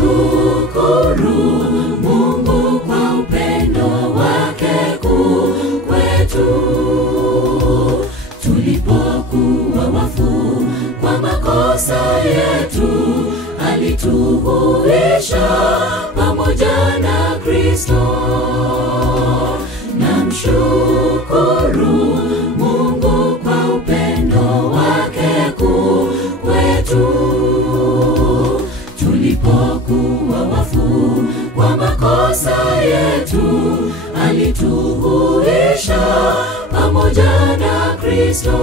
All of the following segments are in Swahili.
Namshukuru Mungu kwa upendo wake kuu kwetu. Tulipokuwa wafu kwa makosa yetu, alituhuisha pamoja na Kristo. Namshukuru Mungu kwa upendo wake kuu kwetu. Tulipokuwa wafu kwa makosa yetu, alituhuisha pamoja na Kristo.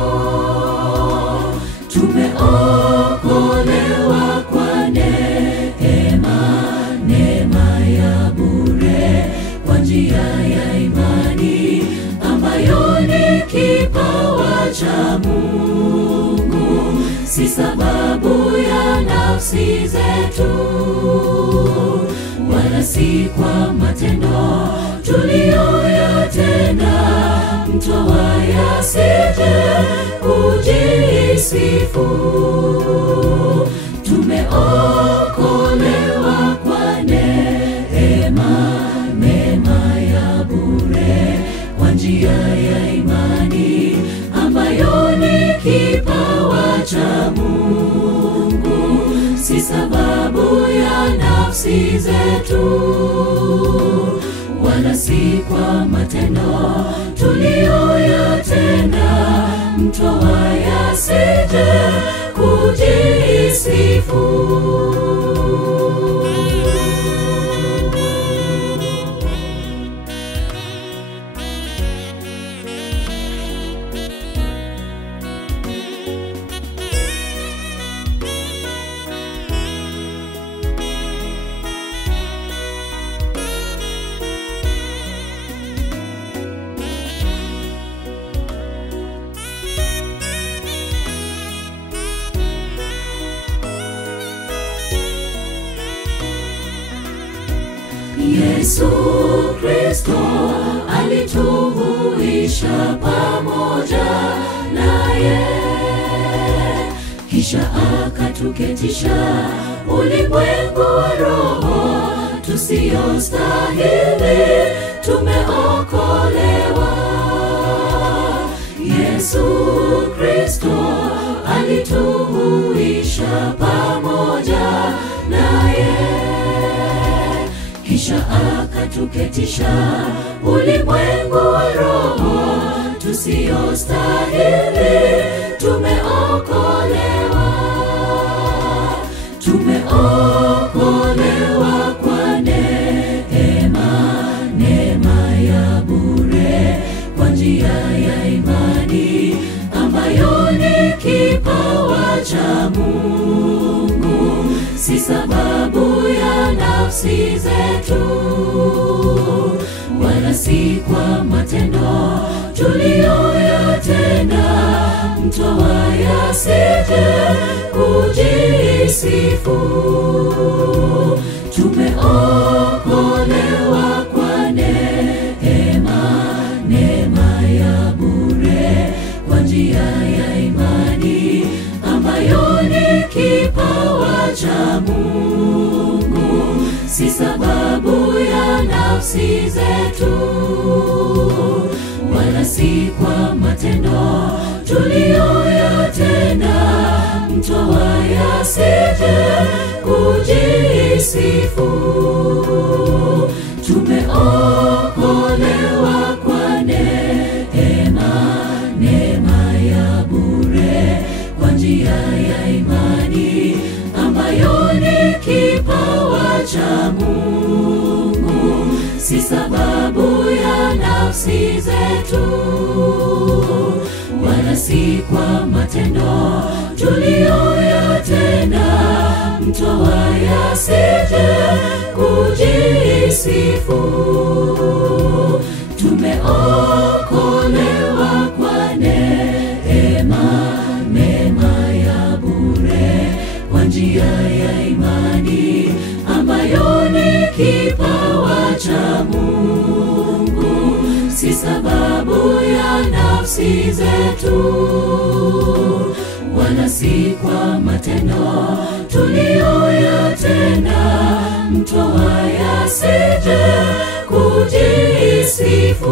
Tumeokolewa kwa neema, neema ya bure, kwa njia ya imani ambayo ni kipawa cha Mungu, si sababu ya nafsi zetu, wala si kwa matendo tuliyoyatenda, mtu asije kujisifu. Tumeokolewa kwa neema, neema ya bure, kwa njia ya imani ambayo ni kipawa cha Mungu, si sababu ya nafsi zetu, wala si kwa matendo tuliyoyatenda, mtu asije kujisifu. Yesu Kristo alituhuisha pamoja naye, kisha akatuketisha ulimwengu wa roho tusiyostahili. Tumeokolewa. Yesu Kristo alituhuisha pamoja naye, kisha akatuketisha ulimwengu wa roho tusiyostahili. Tumeokolewa. Tumeokolewa kwa neema, neema ya bure, kwa njia ya imani ambayo ni kipawa cha Mungu, si sababu ya nafsi zetu, wala si kwa matendo tuliyoyatenda, mtu asije kujisifu. Tumeokolewa kwa neema, neema ya bure, kwa njia ya imani ambayo ni kipawa cha Mungu, si sababu ya nafsi zetu, wala si kwa matendo tuliyoyatenda, mtu asije kujisifu. Tumeokolewa kwa neema, neema ya bure, kwa njia ya imani ambayo ni kipawa cha Mungu, si sababu ya nafsi zetu, wala si kwa matendo tuliyoyatenda, mtu asije kujisifu. Tumeokolewa kwa neema, sababu ya nafsi zetu, wala si kwa matendo tuliyoyatenda. Mtu asije kujisifu.